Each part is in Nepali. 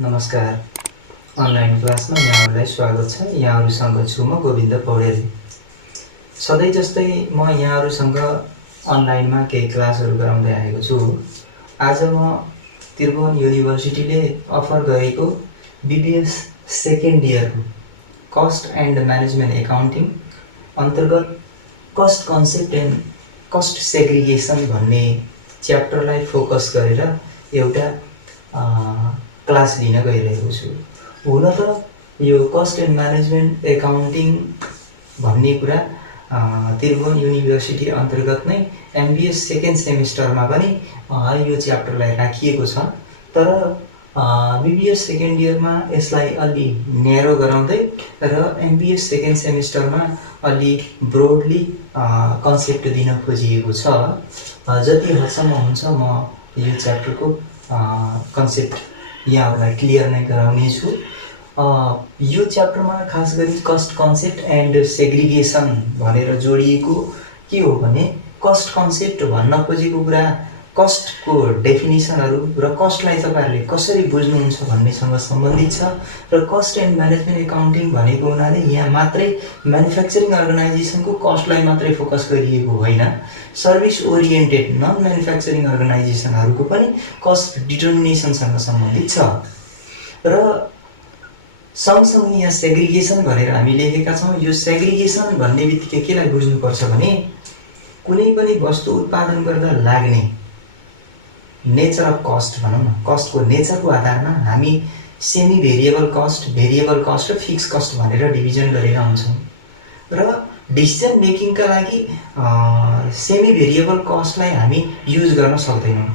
नमस्कार। अनलाइन क्लासमा यहाँहरूलाई स्वागत छ। यहाँहरूसँग छु म गोविन्द पौडेल। सधैँ जस्तै म यहाँहरूसँग अनलाइनमा केही क्लासहरू गराउँदै आएको छु। आज म त्रिभुवन युनिभर्सिटीले अफर गरेको बीबीएस सेकेन्ड इयरको कस्ट एन्ड म्यानेजमेन्ट एकाउन्टिङ अन्तर्गत cost concept and cost segregation भन्ने च्याप्टरलाई फोकस गरेर एउटा क्लास लिन गइरहेको छु। हुन त यो कस्ट एन्ड म्यानेजमेन्ट एकाउन्टिङ भन्ने कुरा त्रिभुवन युनिभर्सिटी अन्तर्गत नै एमबिएस सेकेन्ड सेमिस्टरमा पनि यो च्याप्टरलाई राखिएको छ। तर बीबीएस सेकेन्ड इयरमा यसलाई अलि न्यारो गराउँदै र एमबिएस सेकेन्ड सेमिस्टरमा अलि ब्रोडली कन्सेप्ट दिन खोजिएको छ। जति हदसम्म हुन्छ म यो च्याप्टरको कन्सेप्ट यहाँहरूलाई क्लियर नै गराउने छु। यो च्याप्टरमा खास गरी कस्ट कन्सेप्ट एन्ड सेग्रिगेसन भनेर जोडिएको के हो भने कस्ट कन्सेप्ट भन्न खोजेको कुरा कस्टको डेफिनेसनहरू र कस्टलाई तपाईँहरूले कसरी बुझ्नुहुन्छ भन्नेसँग सम्बन्धित छ। र कस्ट एन्ड म्यानेजमेन्ट एकाउन्टिङ भनेको हुनाले यहाँ मात्रै म्यानुफ्याक्चरिङ अर्गनाइजेसनको कस्टलाई मात्रै फोकस गरिएको होइन, सर्भिस ओरिएन्टेड नन म्यानुफ्याक्चरिङ अर्गनाइजेसनहरूको पनि कस्ट डिटर्मिनेसनसँग सम्बन्धित छ। र सँगसँगै यहाँ सेग्रिगेसन भनेर हामी लेखेका छौँ। यो सेग्रिगेसन भन्ने बित्तिकै केलाई बुझ्नुपर्छ भने कुनै पनि वस्तु उत्पादन गर्दा लाग्ने नेचर अफ कस्ट भनौँ न, कस्टको नेचरको आधारमा हामी सेमी भेरिएबल कस्ट र फिक्स कस्ट भनेर डिभिजन गरेका हुन्छौँ। र डिसिजन मेकिङका लागि सेमी भेरिएबल कस्टलाई हामी युज गर्न सक्दैनौँ,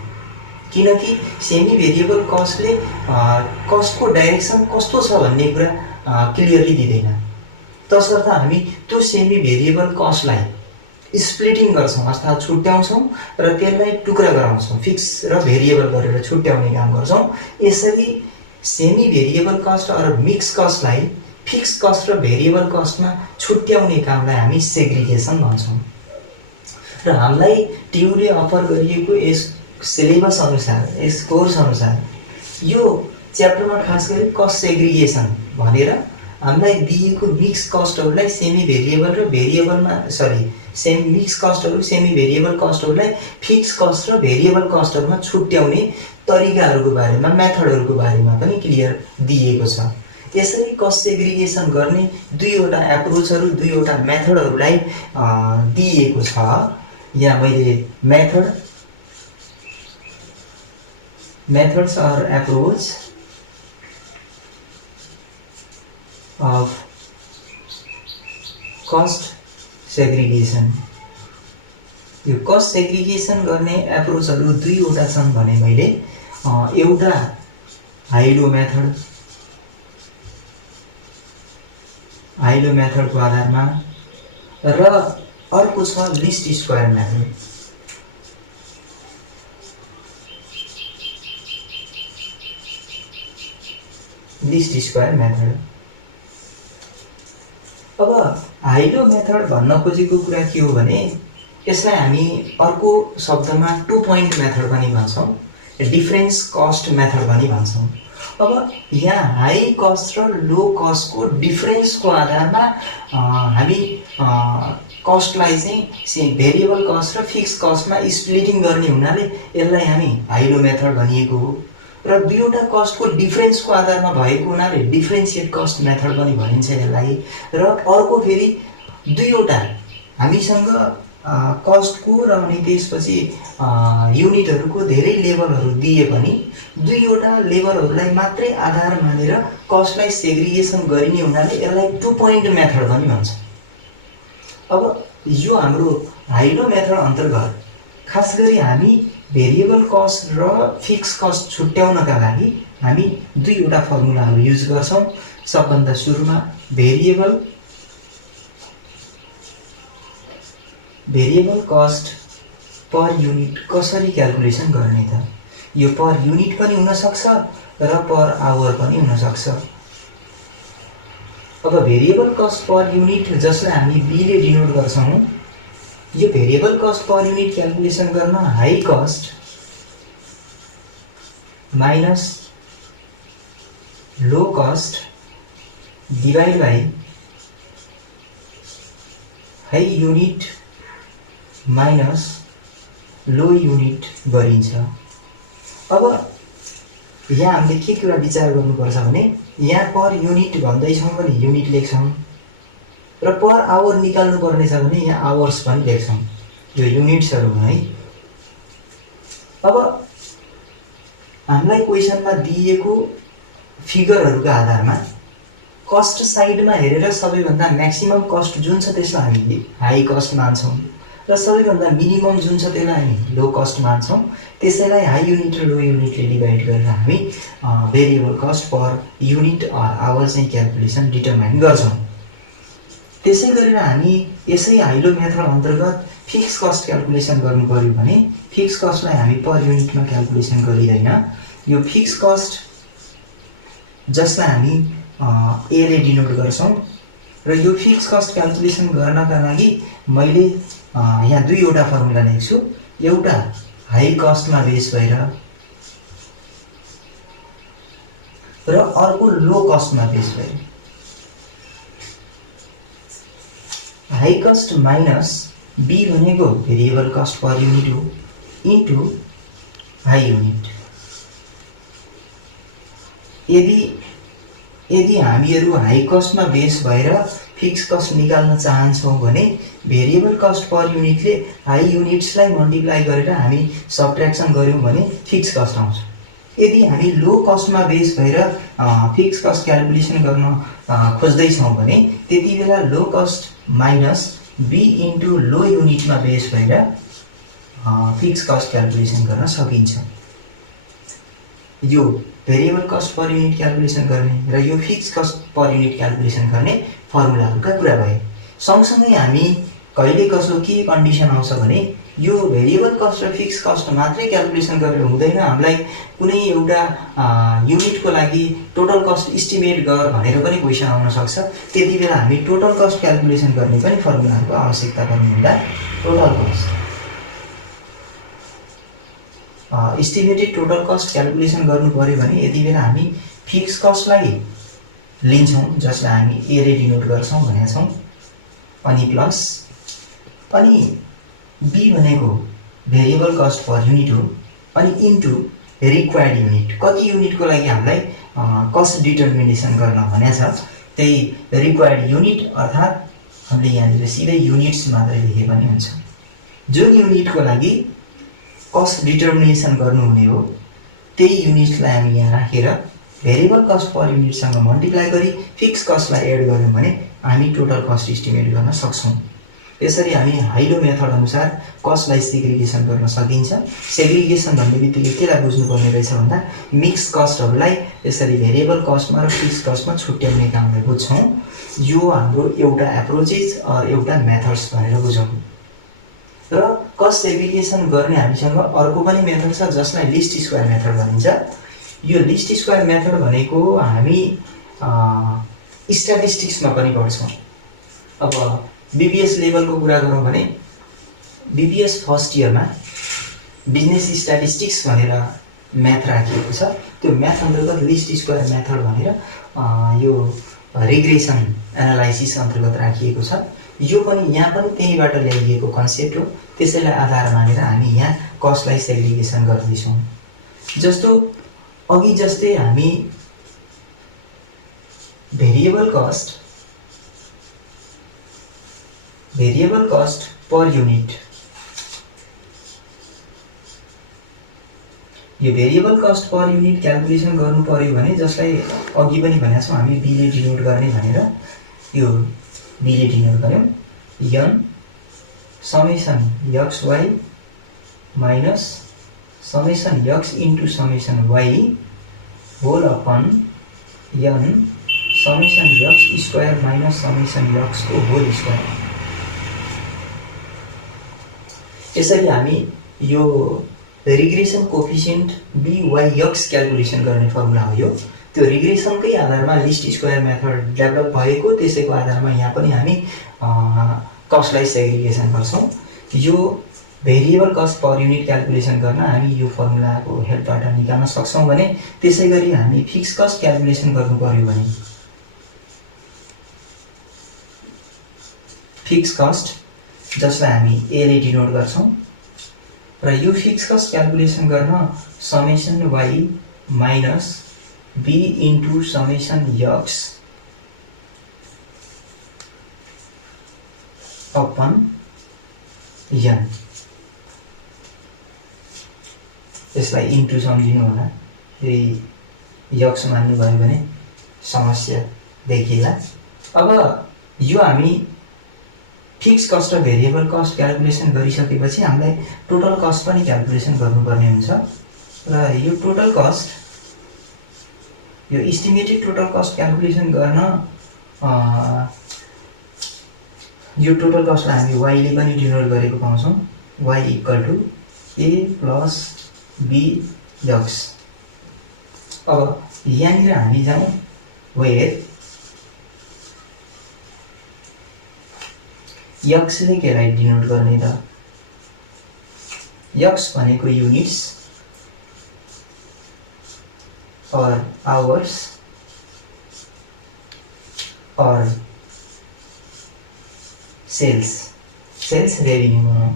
किनकि सेमी भेरिएबल कस्टले कस्टको डाइरेक्सन कस्तो छ भन्ने कुरा क्लियरली दिँदैन। तसर्थ हामी त्यो सेमी भेरिएबल कस्टलाई स्प्लिटिङ गर्छौँ अर्थात् छुट्याउँछौँ र त्यसलाई टुक्रा गराउँछौँ, फिक्स र भेरिएबल गरेर छुट्याउने काम गर्छौँ। यसरी सेमी भेरिएबल कस्ट र मिक्स कस्टलाई फिक्स कस्ट र भेरिएबल कस्टमा छुट्याउने कामलाई हामी सेग्रिगेसन भन्छौँ। र हामीलाई ट्युले अफर गरिएको यस सिलेबस अनुसार, यस कोर्स अनुसार यो च्याप्टरमा खास गरी कस्ट सेग्रिगेसन भनेर हामीलाई दिएको मिक्स कस्टहरूलाई सेमी भेरिएबल र भेरिएबलमा मिक्स कस्टहरू सेमी भेरिएबल कस्टहरूलाई फिक्स कस्ट र भेरिएबल कस्टहरूमा छुट्याउने तरिकाहरूको बारेमा, मेथडहरूको बारेमा पनि क्लियर दिएको छ। यसरी कस्ट सेग्रिगेसन गर्ने दुईवटा एप्रोचहरू, दुईवटा मेथडहरूलाई दिएको छ। यहाँ मैले methods or approach of cost segregation, यो कस्ट सेग्रिगेसन गर्ने एप्रोचहरू दुईवटा छन् भने मैले एउटा हाइलो मेथडको आधारमा र अर्को छ list square method. List square method. अब हाइलो मेथड भन्न खोजेको कुरा के हो भने यसलाई हामी अर्को शब्दमा 2 पोइन्ट मेथड पनि भन्छौँ, डिफरेन्स कस्ट मेथड पनि भन्छौँ। अब यहाँ हाई कस्ट र लो कस्टको डिफरेन्सको आधारमा हामी कस्टलाई चाहिँ भेरिएबल कस्ट र फिक्स कस्टमा स्प्लिटिङ गर्ने हुनाले यसलाई हामी हाइलो मेथड भनिएको हो। र दुईवटा कस्टको डिफरेन्सको आधारमा भएको हुनाले डिफरेन्सिएट कस्ट मेथड पनि भनिन्छ यसलाई। र अर्को फेरि दुईवटा हामीसँग कस्टको र अनि त्यसपछि युनिटहरूको धेरै लेभलहरू दिए पनि दुईवटा लेभलहरूलाई मात्रै आधार मानेर कस्टलाई सेग्रिगेसन गरिने हुनाले यसलाई 2 पोइन्ट मेथड पनि भन्छ। अब यो हाम्रो हाइलो मेथड अन्तर्गत खास गरी हामी भेरिएबल कस्ट र फिक्स कस्ट छुट्याउनका लागि हामी दुईवटा फर्मुलाहरू युज गर्छौँ। सबभन्दा सुरुमा भेरिएबल कस्ट पर युनिट कसरी क्याल्कुलेसन गर्ने त? यो पर युनिट पनि हुनसक्छ र पर आवर पनि हुनसक्छ। अब भेरिएबल कस्ट पर युनिट जसलाई हामी बीले डिनोट गर्छौँ, यो variable cost per unit calculation गर्न high cost minus low cost divide by high unit minus low unit गरिन्छ। अब यहाँ हामीले के कुरा विचार गर्नुपर्छ भने यहाँ पर युनिट भन्दैछौँ भने युनिट लेख्छौँ र पर आवर निकाल्नु पर्ने छ भने यहाँ आवर्स पनि लेख्छौँ। यो युनिट्सहरू है। अब हामीलाई क्वेसनमा दिएको फिगरहरूका आधारमा कस्ट साइडमा हेरेर सबैभन्दा म्याक्सिमम कस्ट जुन छ त्यसलाई हामीले हाई कस्ट मान्छौँ र सबैभन्दा मिनिमम जुन छ त्यसलाई हामी लो कस्ट मान्छौँ। त्यसैलाई हाई युनिट र लो युनिटले डिभाइड गरेर हामी variable cost per unit hour चाहिँ क्याल्कुलेसन डिटरमाइन गर्छौँ। त्यसै गरेर हामी यसै हाइलो मेथड अन्तर्गत फिक्स कस्ट क्याल्कुलेसन गर्नु पर्यो भने फिक्स कस्टलाई हामी पर युनिटमा क्याल्कुलेसन गरिँदैन। यो फिक्स कस्ट जसलाई हामी एले डिनोट गर्छौँ र यो फिक्स कस्ट क्याल्कुलेसन गर्नका लागि मैले यहाँ दुईवटा फर्मुला लेख्छु। एउटा हाई कस्टमा बेस भएर र अर्को लो कस्टमा बेस भएर। हाई कस्ट माइनस बी भनेको भेरिएबल कस्ट पर युनिट हो इन्टु हाई युनिट। यदि हामीहरू हाई कस्टमा बेस भएर फिक्स कस्ट निकाल्न चाहन्छौँ भने भेरिएबल कस्ट पर युनिटले हाई युनिट्सलाई मल्टिप्लाई गरेर हामी सबट्र्याक्सन गऱ्यौँ भने फिक्स कस्ट आउँछ। यदि हामी लो कस्टमा बेस भएर फिक्स कस्ट क्याल्कुलेसन गर्न खोज्दैछौँ भने त्यति बेला low cost minus B into low युनिटमा बेस भएर फिक्स कस्ट क्याल्कुलेसन गर्न सकिन्छ। यो variable cost per unit calculation गर्ने र यो fix cost per unit calculation गर्ने फर्मुलाहरूका कुरा भए। सँगसँगै हामी कहिले कसो के कन्डिसन आउँछ भने यो भेरिएबल कस्ट र फिक्स कस्ट मात्रै क्याल्कुलेसन गरेर हुँदैन। हामीलाई कुनै एउटा युनिटको लागि टोटल कस्ट इस्टिमेट गर भनेर पनि क्वेसन आउन सक्छ। त्यति बेला हामी टोटल कस्ट क्याल्कुलेसन गर्ने पनि फर्मुलाहरूको आवश्यकता पर्ने हुँदा total cost estimated total cost calculation गर्नु पर्यो भने यति बेला हामी फिक्स कस्टलाई लिन्छौँ जसलाई हामी एले डिनोट गर्छौँ भनेका छौँ अनि प्लस अनि बी भनेको भेरिएबल कस्ट पर युनिट हो अनि इन्टु रिक्वायर्ड युनिट। कति युनिटको लागि हामीलाई कस्ट डिटर्मिनेसन गर्न भनेको छ त्यही रिक्वायर्ड युनिट अर्थात् हामीले यहाँनिर सिधै युनिट्स मात्रै लेखे पनि हुन्छ। जुन युनिटको लागि कस्ट डिटर्मिनेसन गर्नुहुने हो त्यही युनिट्सलाई हामी यहाँ राखेर भेरिएबल कस्ट पर युनिटसँग मल्टिप्लाई गरी फिक्स कस्टलाई एड गर्यौँ भने हामी टोटल कस्ट इस्टिमेट गर्न सक्छौँ। यसरी हामी हाइलो मेथड अनुसार कस्टलाई सेग्रिगेसन गर्न सकिन्छ। सेग्रिगेसन भन्ने बित्तिकै केलाई बुझ्नुपर्ने रहेछ भन्दा मिक्स कस्टहरूलाई यसरी भेरिएबल कस्टमा र फिक्स कस्टमा छुट्याउने कामलाई बुझ्छौँ। यो हाम्रो एउटा एप्रोचेस एउटा मेथड्स भनेर बुझौँ। र कस्ट सेग्रिगेसन गर्ने हामीसँग अर्को पनि मेथड छ जसलाई लिस्ट स्क्वायर मेथड भनिन्छ। यो लिस्ट स्क्वायर मेथड भनेको हामी स्ट्याटिस्टिक्समा पनि पढ्छौँ। अब बीबीएस लेभलको कुरा गरौँ भने बीबीएस फर्स्ट इयरमा बिजनेस स्ट्याटिस्टिक्स भनेर म्याथ राखिएको छ। त्यो म्याथ अन्तर्गत लिस्ट स्क्वायर मेथड भनेर यो रिग्रेसन एनालाइसिस अन्तर्गत राखिएको छ। यो पनि यहाँ पनि त्यहीबाट ल्याइएको कन्सेप्ट हो। त्यसैलाई आधार मानेर हामी यहाँ कस्टलाई सेग्रिगेसन गर्दैछौँ। जस्तो अघि जस्तै हामी भेरिएबल कस्ट पर युनिट यो variable cost per unit calculation गर्नु पर्यो भने जसलाई अघि पनि भनेका छौँ हामी बीले डिनोट गर्ने भनेर यो बीले डिनोट गर्यौँ n summation x y minus summation x into summation y whole upon n summation x square minus summation x को होल स्क्वायर। यसरी हामी यो रिग्रेसन कोफिसिएन्ट BYX क्याल्कुलेसन गर्ने फर्मुला हो। यो त्यो रिग्रेसनकै आधारमा लिस्ट स्क्वायर मेथड डेभलप भएको त्यसैको आधारमा यहाँ पनि हामी कस्टलाई सेग्रिगेसन गर्छौँ। यो variable cost per unit calculation गर्न हामी यो फर्मुलाको हेल्पबाट निकाल्न सक्छौँ भने त्यसैगरी हामी फिक्स कस्ट क्याल्कुलेसन गर्नु पर्यो भने फिक्स कस्ट जसलाई हामी ए ले डिनोट गर्छौँ र यो फिक्स कस्ट क्याल्कुलेसन गर्न summation y minus b into summation x upon n यसलाई इन्टु सम्झिनु होला। यदि x मान्नुभयो भने समस्या देखिला। अब यो हामी फिक्स कस्ट र भेरिएबल कस्ट क्याल्कुलेसन गरिसकेपछि हामीलाई टोटल कस्ट पनि क्याल्कुलेसन गर्नुपर्ने हुन्छ र यो टोटल कस्ट यो एस्टिमेटेड टोटल कस्ट क्याल्कुलेसन गर्न यो टोटल कस्टलाई हामी y ले पनि डिनोट गरेको पाउँछौँ। y equal to a plus b x। अब यहाँनिर हामी जाउँ वेयर x ले केलाई डिनोट गर्ने त x भनेको units or hours or sales revenue भनौँ।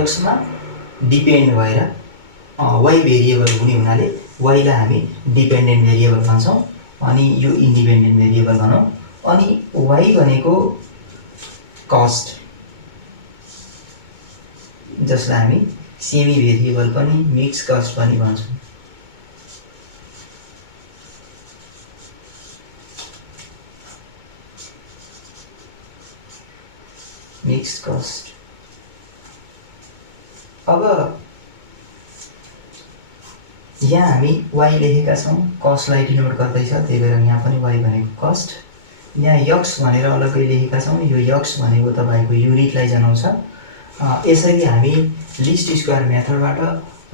x मा डिपेन्ड भएर y भेरिएबल हुने हुनाले y लाई हामी डिपेन्डेन्ट भेरिएबल भन्छौँ अनि यो इन्डिपेन्डेन्ट भेरिएबल भनौँ। अनि y भनेको कस्ट जसलाई हामी सेमी भेरिएबल पनि मिक्स कस्ट पनि भन्छौँ। Mix cost. अब यहाँ हामी y लेखेका छौँ, कस्टलाई डिनोट गर्दैछ, त्यही भएर यहाँ पनि y भनेको कस्ट। यहाँ x भनेर अलग्गै लेखेका छौँ, यो x भनेको तपाईको युनिटलाई जनाउँछ। यसरी हामी लिस्ट स्क्वायर मेथडबाट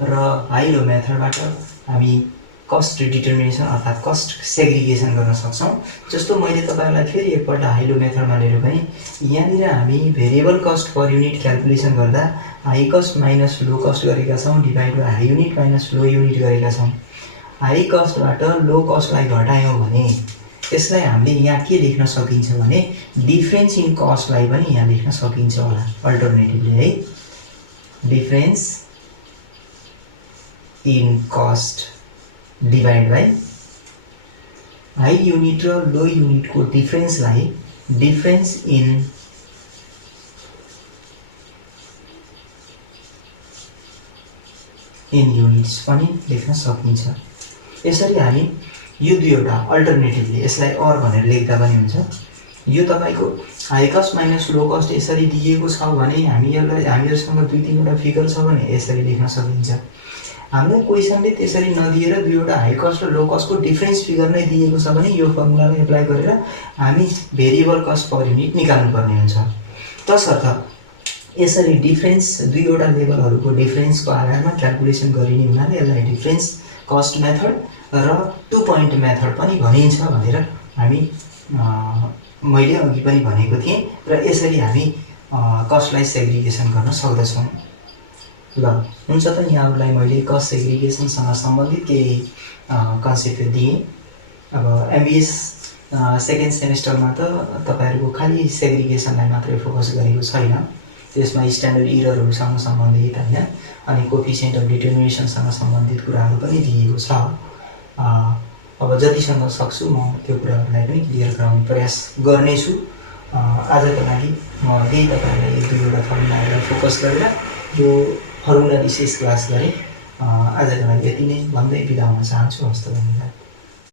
र हाइलो मेथडबाट हामी कस्ट डिटर्मिनेसन अर्थात् कस्ट सेग्रिगेसन गर्न सक्छौँ। जस्तो मैले तपाईलाई फेरि एकपल्ट हाइलो मेथडमा लिएर गएँ। यहाँनिर हामी variable cost per unit calculation गर्दा high cost minus low cost गरेका छौँ, divide by high unit minus low unit गरेका छौँ। हाई कस्टबाट लो कस्टलाई घटायौँ भने यसलाई हामीले यहाँ के लेख्न सकिन्छ भने डिफरेन्स इन कस्टलाई पनि यहाँ लेख्न सकिन्छ होला अल्टरनेटिभली है। Difference in cost divide by high unit र लो युनिटको डिफरेन्सलाई डिफरेन्स इन युनिट्स पनि लेख्न सकिन्छ। यसरी हामी यो दुईवटा अल्टरनेटिभली यसलाई अर भनेर लेख्दा पनि हुन्छ। यो तपाईको high cost minus low cost यसरी दिएको छ भने हामीहरुसँग दुई तीनवटा फिगर छ भने यसरी लेख्न सकिन्छ। हामीलाई क्वेशनले त्यसरी नदिएर दुईवटा हाई कस्ट र लो कस्टको डिफरेन्स फिगर नै दिएको छ भने यो फर्मुलालाई एप्लाई गरेर हामी भेरिएबल कस्ट पर युनिट निकाल्नु पर्ने हुन्छ। तसर्थ यसरी डिफरेन्स दुईवटा लेभलहरुको डिफरेन्सको आधारमा क्याल्कुलेसन गरिने हुनाले यसलाई डिफरेन्स कस्ट मेथड र टु पोइन्ट मेथड पनि भनिन्छ भनेर हामी मैले अघि पनि भनेको थिएँ र यसरी हामी कस्टलाई सेग्रिगेसन गर्न सक्दछौँ। ल हुन्छ त यहाँहरुलाई मैले कस्ट सेग्रिगेसनसँग सम्बन्धित केही कन्सेप्ट दिएँ। अब एमबीएस सेकेन्ड सेमेस्टरमा त तपाईहरुको खाली सेग्रिगेसनलाई मात्रै फोकस गरेको छैन, त्यसमा स्ट्यान्डर्ड इररहरुसँग सम्बन्धित हैन अनि कोएफिसिएन्ट अफ डिटर्मिनेसनसँग सम्बन्धित कुराहरु पनि दिएको छ। अब जतिसम्म सक्छु म त्यो कुराहरुलाई पनि क्लियर गराउने प्रयास गर्नेछु। आजको लागि म यही तपाईहरुलाई एक दुईवटा फर्मुलालाई फोकस गरेर यो फर्मुला विशेष क्लास गरे। आजको लागि यति नै भन्दै बिदा हुन चाहन्छु। हस्त धन्यवाद।